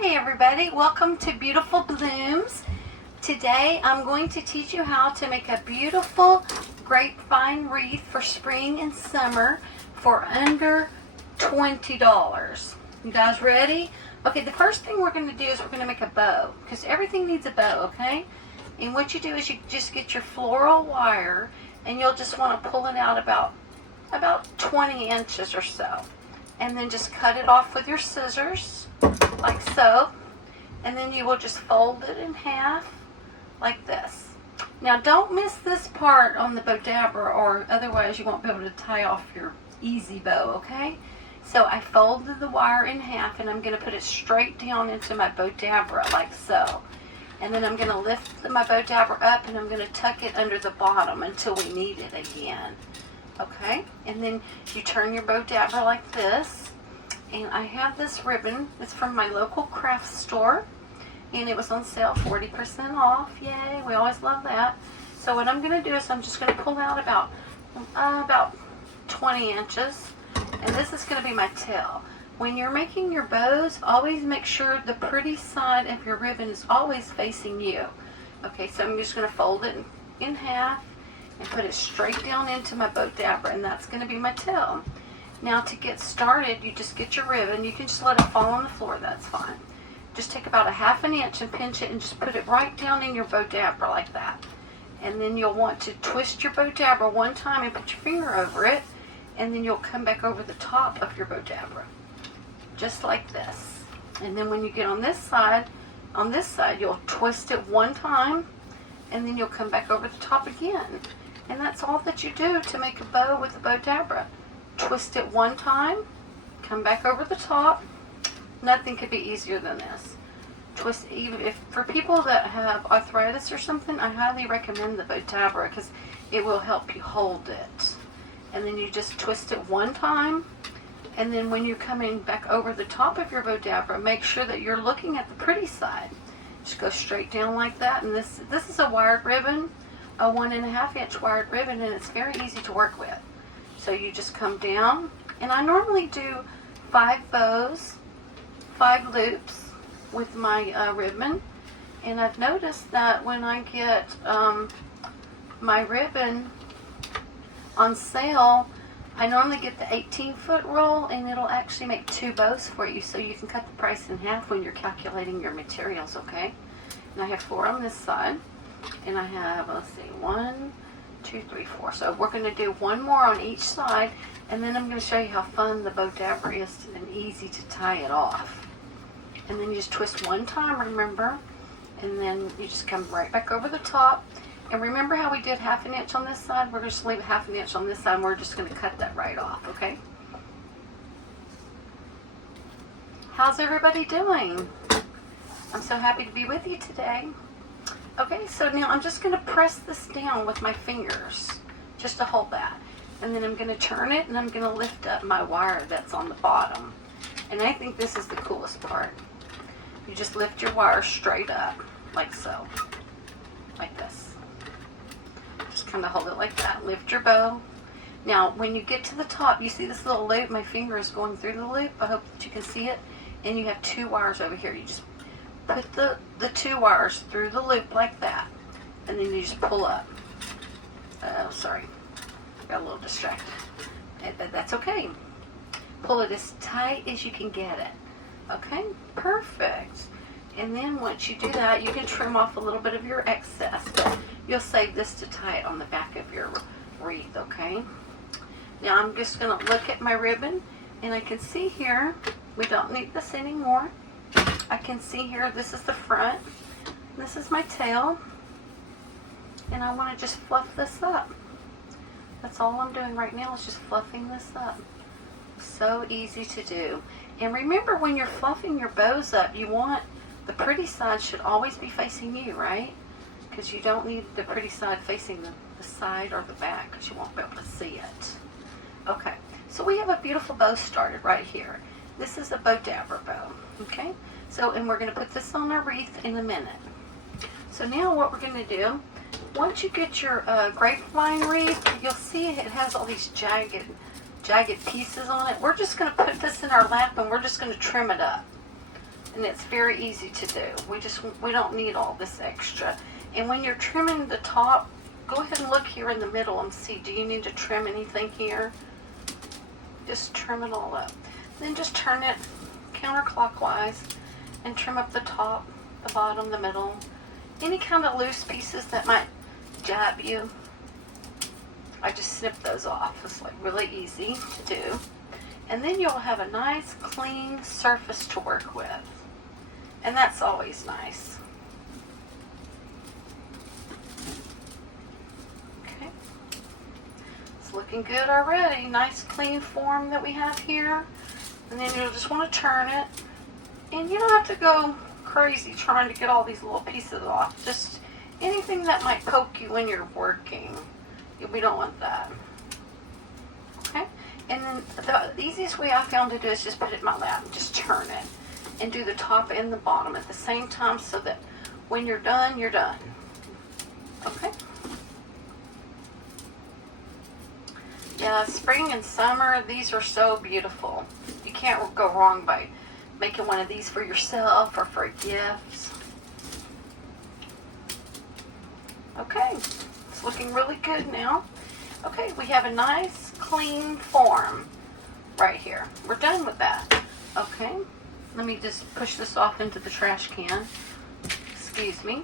Hi everybody, welcome to Beautiful Blooms. Today I'm going to teach you how to make a beautiful grapevine wreath for spring and summer for under $20. You guys ready? Okay, the first thing we're going to do is we're going to make a bow, because everything needs a bow, okay? And what you do is you just get your floral wire and you'll just want to pull it out about 20 inches or so. And then just cut it off with your scissors, like so. And then you will just fold it in half, like this. Now don't miss this part on the bow dabber, or otherwise you won't be able to tie off your easy bow, okay? So I folded the wire in half, and I'm going to put it straight down into my bow dabber, like so. And then I'm going to lift my bow dabber up, and I'm going to tuck it under the bottom until we need it again. Okay, and then you turn your bow dabber like this, and I have this ribbon. It's from my local craft store, and it was on sale 40% off. Yay, we always love that. So what I'm going to do is I'm just going to pull out about 20 inches, and this is going to be my tail. When you're making your bows, always make sure the pretty side of your ribbon is always facing you. Okay, so I'm just going to fold it in half and put it straight down into my bow dabber, and that's going to be my tail. Now to get started, you just get your ribbon. You can just let it fall on the floor, that's fine. Just take about a ½ inch and pinch it and just put it right down in your bow dabber like that. And then you'll want to twist your bow dabber one time and put your finger over it, and then you'll come back over the top of your bow dabber, just like this. And then when you get on this side you'll twist it one time, and then you'll come back over the top again. And that's all that you do to make a bow with a bow dabber. Twist it one time, come back over the top. Nothing could be easier than this. Twist, even if for people that have arthritis or something, I highly recommend the bow dabber because it will help you hold it. And then you just twist it one time, and then when you're coming back over the top of your bow dabber, make sure that you're looking at the pretty side. Just go straight down like that. And this is a wired ribbon, a 1½ inch wired ribbon, and it's very easy to work with. So you just come down, and I normally do 5 bows, 5 loops with my ribbon. And I've noticed that when I get my ribbon on sale, I normally get the 18-foot roll, and it'll actually make 2 bows for you, so you can cut the price in half when you're calculating your materials, okay? And I have 4 on this side, and I have, let's see, 1, 2, 3, 4. So we're going to do 1 more on each side, and then I'm going to show you how fun the bow dabber is and easy to tie it off. And then you just twist one time, remember, and then you just come right back over the top. And remember how we did ½ inch on this side? We're going to leave ½ inch on this side, and we're just going to cut that right off, okay? How's everybody doing? I'm so happy to be with you today. Okay, so now I'm just going to press this down with my fingers, just to hold that. And then I'm going to turn it, and I'm going to lift up my wire that's on the bottom. And I think this is the coolest part. You just lift your wire straight up, like so. Like this. Just kind of hold it like that. Lift your bow. Now, when you get to the top, you see this little loop? My finger is going through the loop. I hope that you can see it. And you have 2 wires over here. You just put the 2 wires through the loop like that, and then you just pull up. Oh, sorry, got a little distracted. That's okay. Pull it as tight as you can get it. Okay, perfect. And then once you do that, you can trim off a little bit of your excess, but you'll save this to tie it on the back of your wreath, okay? Now I'm just going to look at my ribbon, and I can see here, we don't need this anymore. I can see here, this is the front, this is my tail, and I want to just fluff this up. That's all I'm doing right now, is just fluffing this up. So easy to do. And remember, when you're fluffing your bows up, you want the pretty side should always be facing you, right? Because you don't need the pretty side facing the side or the back, because you won't be able to see it. Okay, so we have a beautiful bow started right here. This is a bow dabber bow, okay? So, and we're going to put this on our wreath in a minute. So now what we're going to do, once you get your grapevine wreath, you'll see it has all these jagged pieces on it. We're just going to put this in our lap, and we're just going to trim it up. and it's very easy to do. We don't need all this extra. And when you're trimming the top, go ahead and look here in the middle and see, do you need to trim anything here? Just trim it all up. Then just turn it counterclockwise and trim up the top, the bottom, the middle. Any kind of loose pieces that might jab you, I just snip those off. It's like really easy to do. And then you'll have a nice clean surface to work with. And that's always nice. Okay. It's looking good already. Nice clean form that we have here. And then you'll just want to turn it. And you don't have to go crazy trying to get all these little pieces off. Just anything that might poke you when you're working. We don't want that. Okay? And then the easiest way I found to do is just put it in my lap and just turn it. And do the top and the bottom at the same time so that when you're done, you're done. Okay? Yeah, spring and summer, these are so beautiful. You can't go wrong by making one of these for yourself or for gifts. Okay, it's looking really good now. Okay, we have a nice clean form right here. We're done with that. Okay, let me just push this off into the trash can. Excuse me.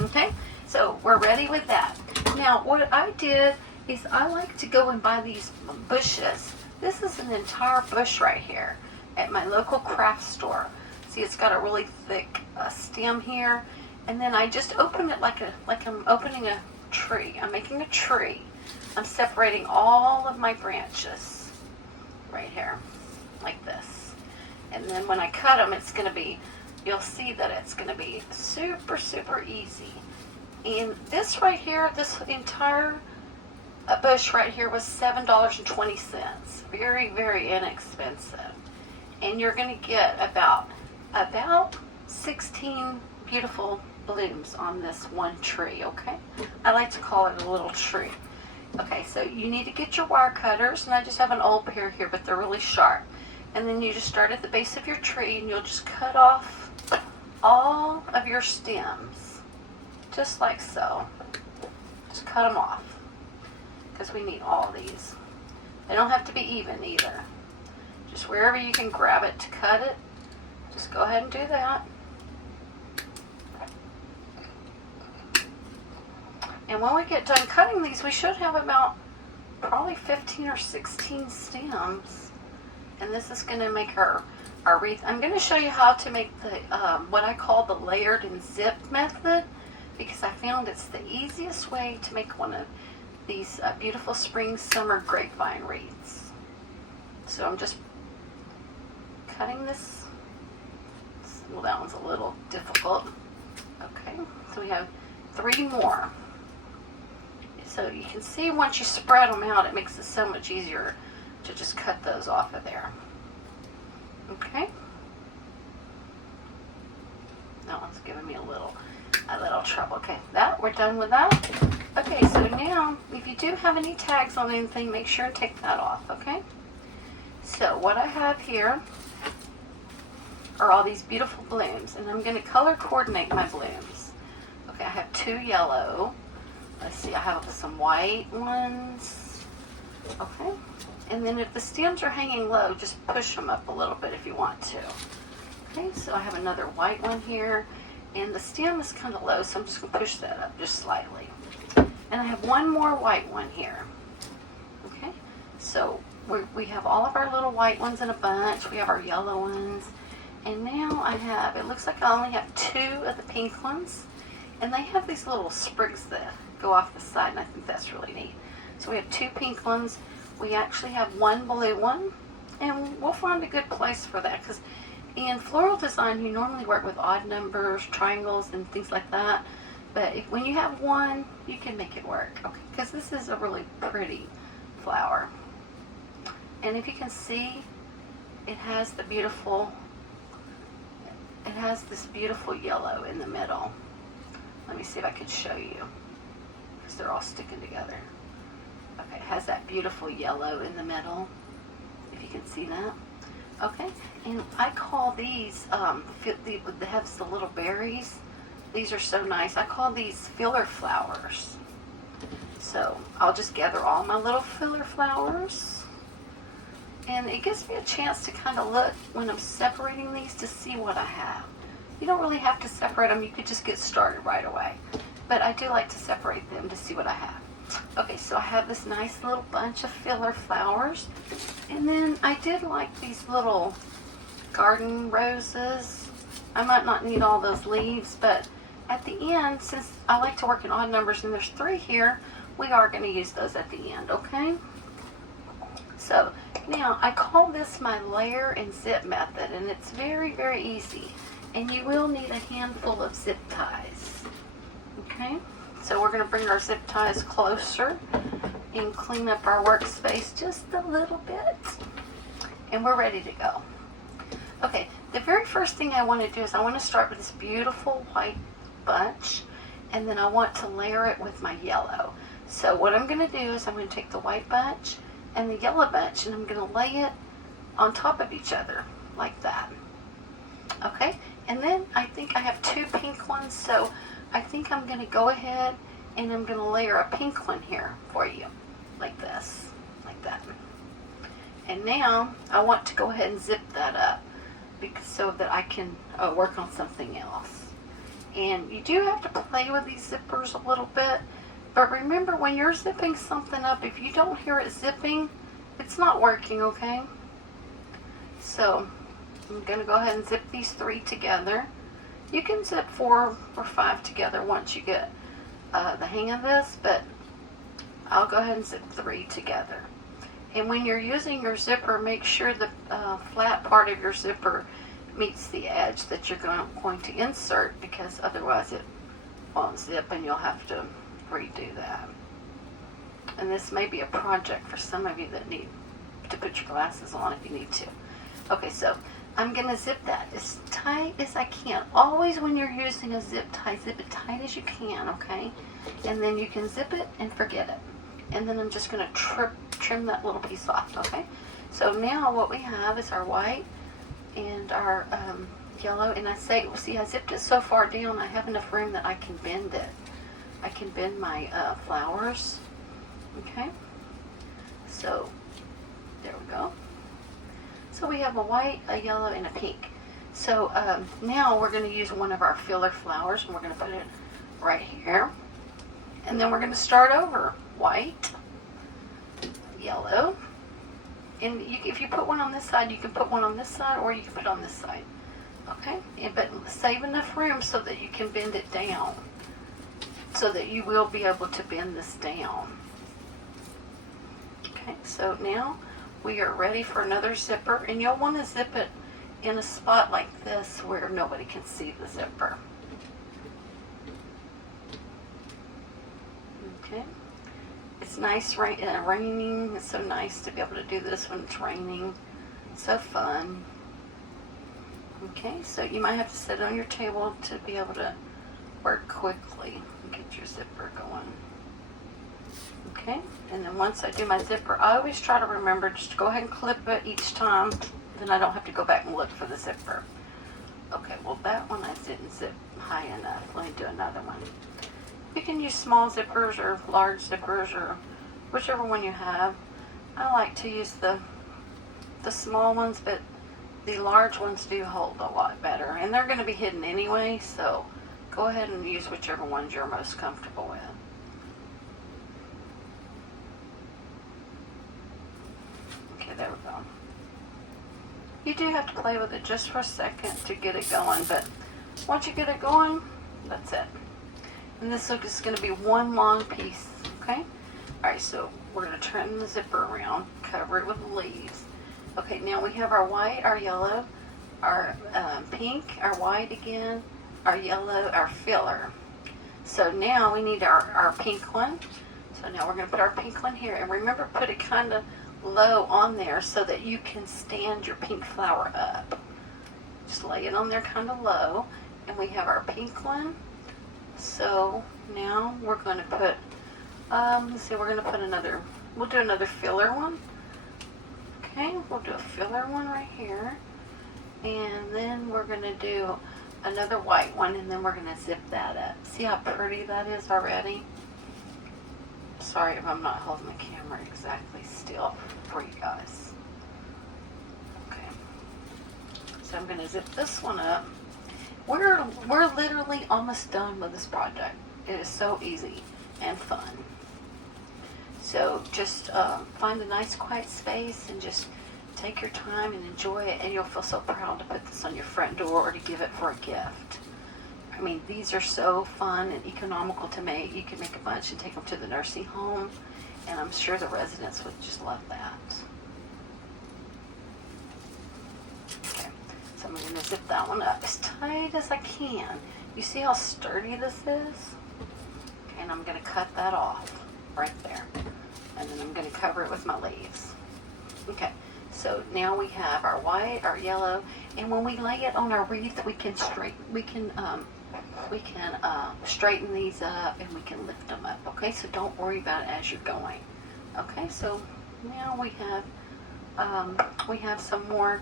Okay, so we're ready with that. Now, what I did is I like to go and buy these bushes. This is an entire bush right here at my local craft store. See, it's got a really thick stem here, and then I just open it like I'm opening a tree. I'm making a tree. I'm separating all of my branches right here, like this. And then when I cut them, it's going to be, you'll see that it's going to be super, super easy. And this right here, this entire bush right here was $7.20. Very, very inexpensive. And you're going to get about 16 beautiful blooms on this one tree, okay? I like to call it a little tree. Okay, so you need to get your wire cutters, and I just have an old pair here, but they're really sharp. And then you just start at the base of your tree, and you'll just cut off all of your stems, just like so. Just cut them off, because we need all these. They don't have to be even either. Just wherever you can grab it to cut it, just go ahead and do that. And when we get done cutting these, we should have about probably 15 or 16 stems. And this is going to make our wreath. I'm going to show you how to make the what I call the layered and zipped method, because I found it's the easiest way to make one of these beautiful spring summer grapevine wreaths. So I'm just cutting this. Well, that one's a little difficult. Okay, so we have 3 more. So you can see once you spread them out, it makes it so much easier to just cut those off of there. Okay. That one's giving me a little trouble. Okay, we're done with that. Okay, so now if you do have any tags on anything, make sure and take that off. Okay. So what I have here are all these beautiful blooms, and I'm going to color coordinate my blooms. Okay, I have 2 yellow. Let's see, I have some white ones. Okay. And then if the stems are hanging low, just push them up a little bit if you want to. Okay, so I have another white one here. And the stem is kind of low, so I'm just going to push that up just slightly. And I have one more white one here. Okay, so we have all of our little white ones in a bunch. We have our yellow ones. And now I have, it looks like I only have 2 of the pink ones. And they have these little sprigs that go off the side, and I think that's really neat. So we have 2 pink ones. We actually have 1 blue one, and we'll find a good place for that, because in floral design you normally work with odd numbers, triangles, and things like that. But when you have 1, you can make it work, okay? Because this is a really pretty flower. And if you can see, it has this beautiful yellow in the middle. Let me see if I can show you, because they're all sticking together. Okay, it has that beautiful yellow in the middle, if you can see that. Okay, and I call these, they have the little berries. These are so nice. I call these filler flowers. So I'll just gather all my little filler flowers. And it gives me a chance to kind of look when I'm separating these to see what I have. You don't really have to separate them. You could just get started right away. But I do like to separate them to see what I have. Okay, so I have this nice little bunch of filler flowers. And then I did like these little garden roses. I might not need all those leaves, but at the end, since I like to work in odd numbers and there's 3 here, we are going to use those at the end, okay? So now I call this my layer and zip method, and it's very, very easy. And you will need a handful of zip ties, okay? So we're going to bring our zip ties closer and clean up our workspace just a little bit. And we're ready to go. Okay, the very first thing I want to do is I want to start with this beautiful white bunch, and then I want to layer it with my yellow. So what I'm going to do is I'm going to take the white bunch and the yellow bunch, and I'm going to lay it on top of each other like that. Okay, and then I think I have 2 pink ones, so I think I'm going to go ahead and I'm going to layer a pink one here for you, like this, like that. And now I want to go ahead and zip that up so that I can work on something else. And you do have to play with these zippers a little bit, but remember, when you're zipping something up, if you don't hear it zipping, it's not working, okay? So I'm going to go ahead and zip these 3 together. You can zip 4 or 5 together once you get the hang of this, but I'll go ahead and zip 3 together. And when you're using your zipper, make sure the flat part of your zipper meets the edge that you're going to insert, because otherwise it won't zip and you'll have to redo that. And this may be a project for some of you that need to put your glasses on if you need to. Okay, so I'm going to zip that as tight as I can. Always when you're using a zip tie, zip it tight as you can, okay? And then you can zip it and forget it. And then I'm just going to trim that little piece off, okay? So now what we have is our white and our yellow. And I zipped it so far down, I have enough room that I can bend it. I can bend my flowers, okay? So there we go. So we have a white, a yellow, and a pink. So now we're going to use one of our filler flowers, and we're going to put it right here. And then we're going to start over. White, yellow, and if you put one on this side, you can put one on this side, or you can put it on this side. Okay? But save enough room so that you can bend it down, so that you will be able to bend this down. Okay, so now we are ready for another zipper, and you'll want to zip it in a spot like this where nobody can see the zipper. Okay, it's nice raining. It's so nice to be able to do this when it's raining. So fun. Okay, so you might have to sit on your table to be able to work quickly and get your zipper going. Okay, and then once I do my zipper, I always try to remember just to go ahead and clip it each time, then I don't have to go back and look for the zipper. Okay, well that one I didn't zip high enough. Let me do another one. You can use small zippers or large zippers or whichever one you have. I like to use the small ones, but the large ones do hold a lot better, and they're going to be hidden anyway, so go ahead and use whichever ones you're most comfortable with. Okay, there we go. You do have to play with it just for a second to get it going, but once you get it going, that's it. And this is going to be one long piece, okay? Alright, so we're going to turn the zipper around, cover it with leaves. Okay, now we have our white, our yellow, our pink, our white again, our yellow, our filler. So now we need our pink one. So now we're going to put our pink one here. And remember, put it kind of low on there so that you can stand your pink flower up. Just lay it on there kind of low. And we have our pink one. So now we're going to put, let's see, we're going to put we'll do another filler one. Okay, we'll do a filler one right here. And then we're going to do another white one, and then we're going to zip that up. See how pretty that is already? Sorry if I'm not holding the camera exactly still for you guys. Okay, so I'm going to zip this one up. We're literally almost done with this project. It is so easy and fun. So just find a nice quiet space and just take your time and enjoy it, and you'll feel so proud to put this on your front door or to give it for a gift. I mean, these are so fun and economical to make. You can make a bunch and take them to the nursing home, and I'm sure the residents would just love that. Okay, so I'm going to zip that one up as tight as I can. You see how sturdy this is? Okay, and I'm going to cut that off right there. And then I'm going to cover it with my leaves. Okay, so now we have our white, our yellow, and when we lay it on our wreath, we can straighten these up, and we can lift them up. Okay, so don't worry about it as you're going. Okay, so now we have some more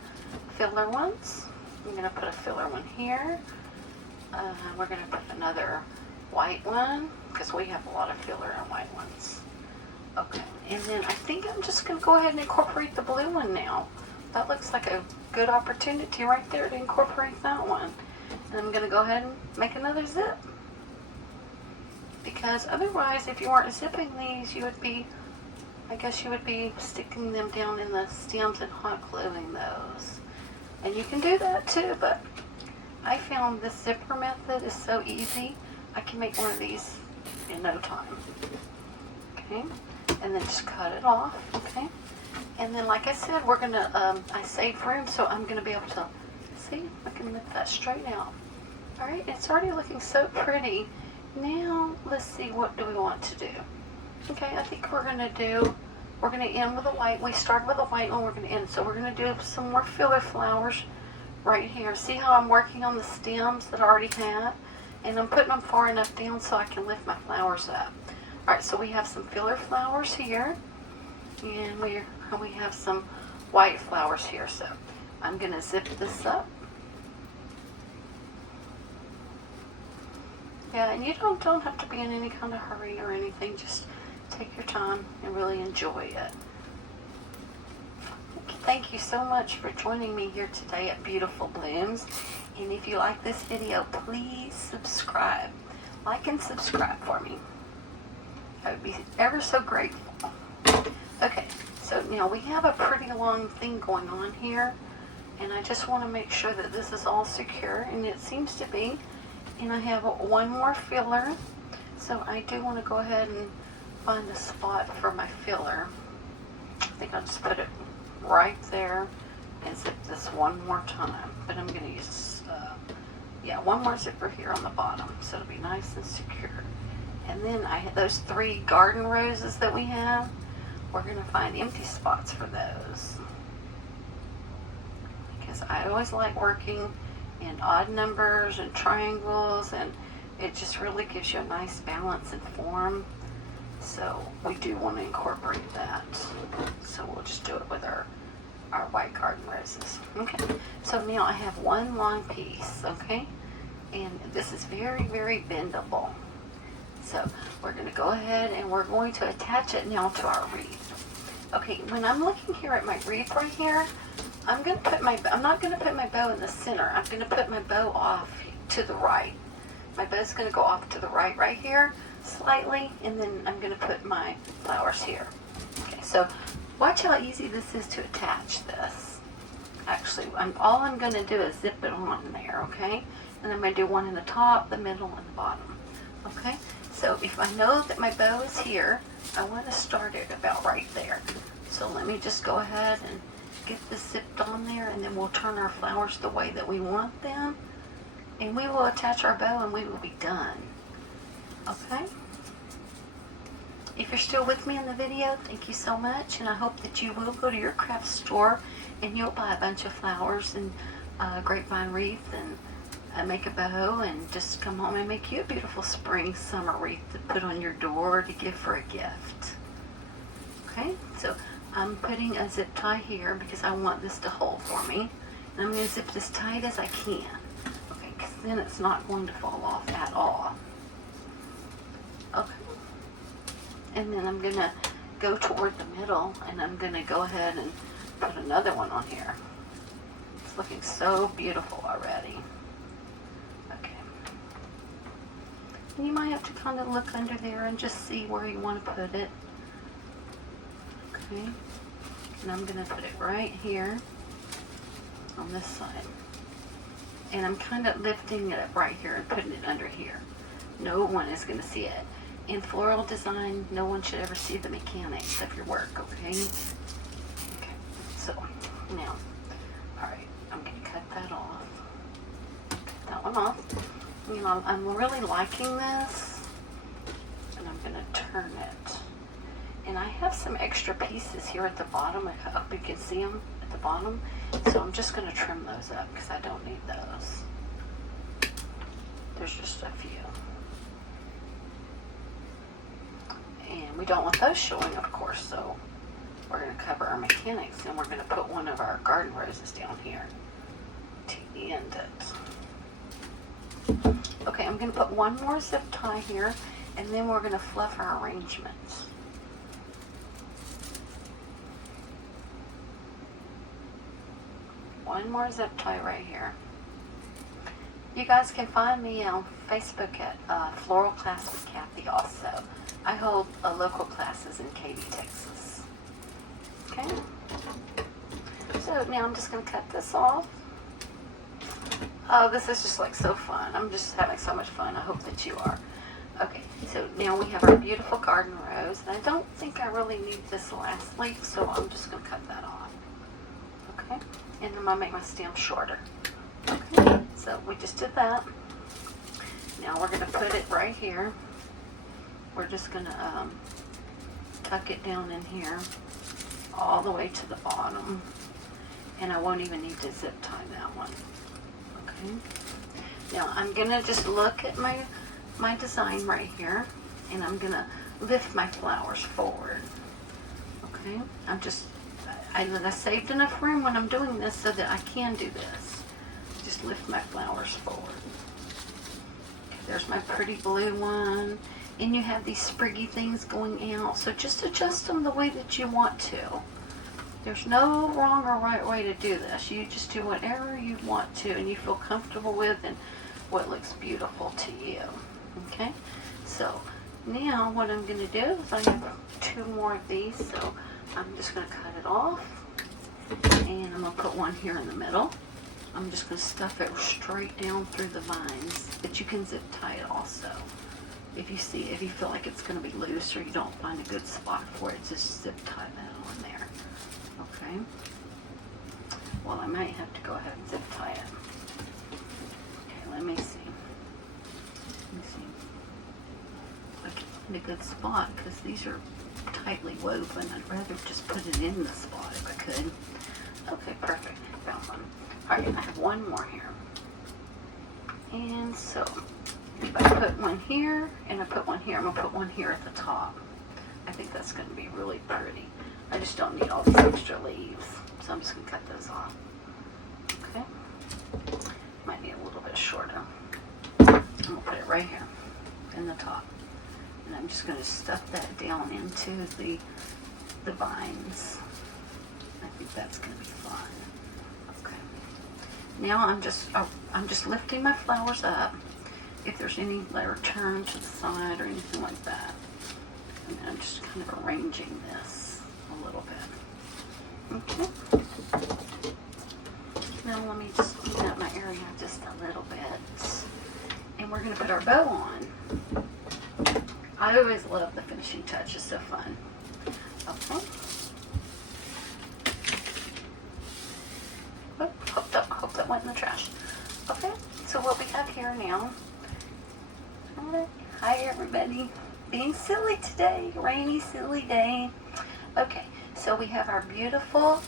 filler ones. I'm going to put a filler one here. We're going to put another white one because we have a lot of filler and white ones. Okay, and then I think I'm just going to go ahead and incorporate the blue one now. That looks like a good opportunity right there to incorporate that one. And I'm going to go ahead and make another zip. Because otherwise, if you weren't zipping these, I guess you would be sticking them down in the stems and hot gluing those. And you can do that too, but I found this zipper method is so easy. I can make one of these in no time. Okay. And then just cut it off, okay? And then, like I said, we're gonna, I saved room, so I'm gonna be able to, see, I can lift that straight out. All right, it's already looking so pretty. Now, let's see, what do we want to do? Okay, I think we're gonna end with a white. We started with a white one, we're gonna end. So we're gonna do some more filler flowers right here. See how I'm working on the stems that I already have? And I'm putting them far enough down so I can lift my flowers up. Alright, so we have some filler flowers here, and we have some white flowers here, so I'm going to zip this up. Yeah, and you don't have to be in any kind of hurry or anything, just take your time and really enjoy it. Thank you so much for joining me here today at Beautiful Blooms, and if you like this video, please subscribe. Like and subscribe for me. I would be ever so grateful. Okay, so now we have a pretty long thing going on here, and I just want to make sure that this is all secure, and it seems to be. And I have one more filler, so I do want to go ahead and find a spot for my filler. I think I'll just put it right there and zip this one more time, but I'm going to use one more zipper here on the bottom, so it'll be nice and secure. And then I have those 3 garden roses that we have. We're going to find empty spots for those. Because I always like working in odd numbers and triangles, and it just really gives you a nice balance and form. So we do want to incorporate that. So we'll just do it with our white garden roses. Okay, so now I have one long piece, okay? And this is very, very bendable. So we're going to go ahead and we're going to attach it now to our wreath. Okay, when I'm looking here at my wreath right here, I'm not going to put my bow in the center. I'm going to put my bow off to the right. My bow's going to go off to the right here slightly, and then I'm going to put my flowers here. Okay, so watch how easy this is to attach this. Actually, all I'm going to do is zip it on there, okay? And I'm going to do one in the top, the middle, and the bottom. Okay? So if I know that my bow is here, I want to start it about right there. So let me just go ahead and get this zipped on there, and then we'll turn our flowers the way that we want them. And we will attach our bow and we will be done. Okay? If you're still with me in the video, thank you so much, and I hope that you will go to your craft store and you'll buy a bunch of flowers and grapevine wreath and make a bow and just come home and make you a beautiful spring summer wreath to put on your door to give for a gift. Okay, so I'm putting a zip tie here because I want this to hold for me. And I'm going to zip it as tight as I can. Okay, because then it's not going to fall off at all. Okay. And then I'm going to go toward the middle, and I'm going to go ahead and put another one on here. It's looking so beautiful already. Okay. You might have to kind of look under there and just see where you want to put it. Okay. And I'm going to put it right here on this side. And I'm kind of lifting it up right here and putting it under here. No one is going to see it. In floral design, no one should ever see the mechanics of your work, okay? Okay, so now, alright, I'm going to cut that off. Cut that one off. You know, I'm really liking this, and I'm going to turn it. And I have some extra pieces here at the bottom. I hope you can see them at the bottom. So I'm just going to trim those up because I don't need those. There's just a few. And we don't want those showing, of course, so we're going to cover our mechanics, and we're going to put one of our garden roses down here to end it. Okay, I'm going to put one more zip tie here, and then we're going to fluff our arrangements. One more zip tie right here. You guys can find me on Facebook at Floral Class with Kathy also. I hold local classes in Katy, Texas. Okay. So now I'm just going to cut this off. Oh, this is just like so fun. I'm just having so much fun. I hope that you are. Okay, so now we have our beautiful garden rose. And I don't think I really need this last leaf, so I'm just going to cut that off. Okay, and I'm going to make my stem shorter. Okay, so we just did that. Now we're going to put it right here. We're just going to tuck it down in here all the way to the bottom. And I won't even need to zip tie that one. Okay. Now I'm going to just look at my design right here. And I'm going to lift my flowers forward. Okay. I saved enough room when I'm doing this so that I can do this. Just lift my flowers forward. Okay, there's my pretty blue one. And you have these spriggy things going out, so just adjust them the way that you want to. There's no wrong or right way to do this. You just do whatever you want to and you feel comfortable with and what looks beautiful to you. Okay, so now what I'm going to do is I have 2 more of these, so I'm just going to cut it off, and I'm going to put one here in the middle. I'm just going to stuff it straight down through the vines, but you can zip tie it also. If you feel like it's going to be loose or you don't find a good spot for it, just zip tie that on there. Okay. Well, I might have to go ahead and zip tie it. Okay, let me see. Okay, find a good spot because these are tightly woven. I'd rather just put it in the spot if I could. Okay, perfect. Found one. Alright, I have one more here. And so if I put one here, and I put one here, I'm going to put one here at the top. I think that's going to be really pretty. I just don't need all these extra leaves, so I'm just going to cut those off. Okay. Might need a little bit shorter. I'm going to put it right here in the top. And I'm just going to stuff that down into the vines. I think that's going to be fun. Okay. Now I'm just lifting my flowers up. If there's any that are turned to the side or anything like that. And then I'm just kind of arranging this a little bit. Okay. Now let me just clean up my area just a little bit. And we're going to put our bow on. I always love the finishing touch. It's so fun. Okay. Oh, hope that went in the trash. Okay, so what we have here now. Hi everybody. Being silly today. Rainy, silly day. Okay, so we have our beautiful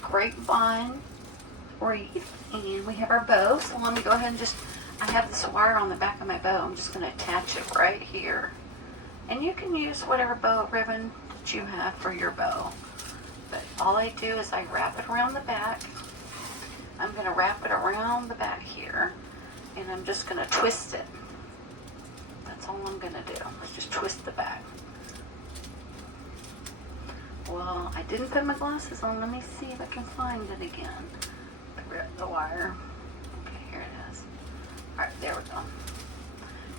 grapevine wreath, and we have our bow. So let me go ahead and I have this wire on the back of my bow. I'm just going to attach it right here. And you can use whatever bow ribbon that you have for your bow. all I do is I wrap it around the back. I'm going to wrap it around the back here, and I'm just going to twist it. That's all I'm going to do. Let's just twist the back. Well, I didn't put my glasses on. Let me see if I can find it again. The wire. Okay, here it is. Alright, there we go.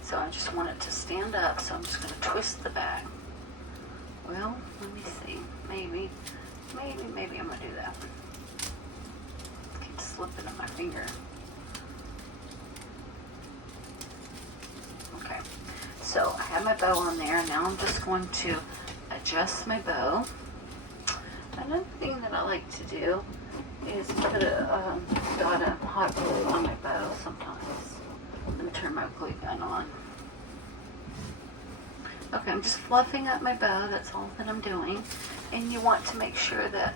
So I just want it to stand up, so I'm just going to twist the back. Well, let me see. Maybe I'm going to do that. Keep slipping in my finger. Okay, so I have my bow on there. Now I'm just going to adjust my bow. Another thing that I like to do is put a dot of hot glue on my bow sometimes. Let me turn my glue gun on. Okay, I'm just fluffing up my bow. That's all that I'm doing. And you want to make sure that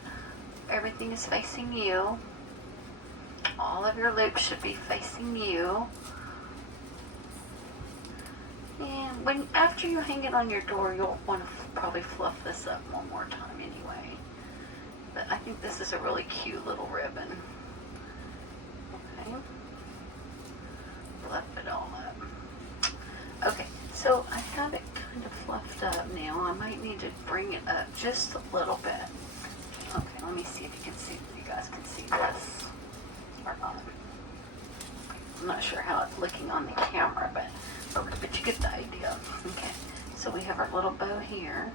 everything is facing you. All of your loops should be facing you. And after you hang it on your door, you'll want to probably fluff this up one more time anyway. But I think this is a really cute little ribbon. Okay. Fluff it all up. Okay, so I have it kind of fluffed up now. I might need to bring it up just a little bit. Okay, let me see if you guys can see this or not. I'm not sure how it's looking on the camera, but you get the idea. Okay, so we have our little bow here,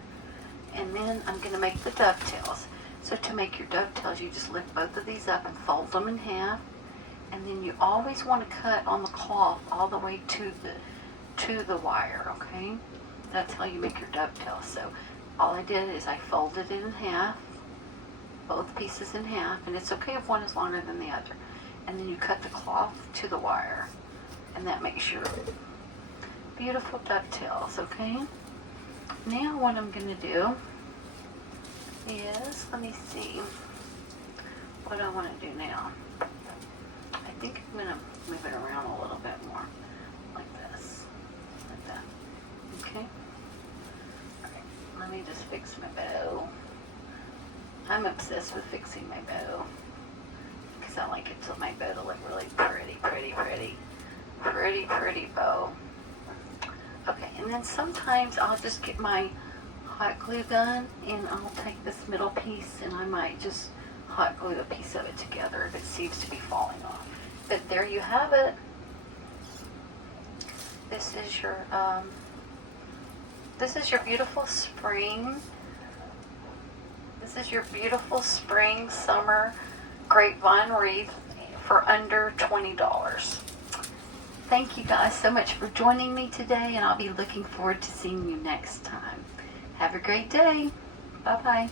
and then I'm going to make the dovetails. So to make your dovetails, you just lift both of these up and fold them in half, and then you always want to cut on the cloth all the way to the wire. Okay, that's how you make your dovetail. So all I did is I folded it in half, both pieces in half, and it's okay if one is longer than the other. And then you cut the cloth to the wire, and that makes your beautiful dovetails. Okay, now what I'm going to do is, let me see what I want to do now. I think I'm going to move it around a little bit more, like this, like that. Okay, alright, let me just fix my bow. I'm obsessed with fixing my bow because I like my bow to look really pretty bow. Okay, and then sometimes I'll just get my hot glue gun and I'll take this middle piece and I might just hot glue a piece of it together if it seems to be falling off. But there you have it. This is your beautiful spring. This is your beautiful spring summer grapevine wreath for under $20. Thank you guys so much for joining me today, and I'll be looking forward to seeing you next time. Have a great day. Bye-bye.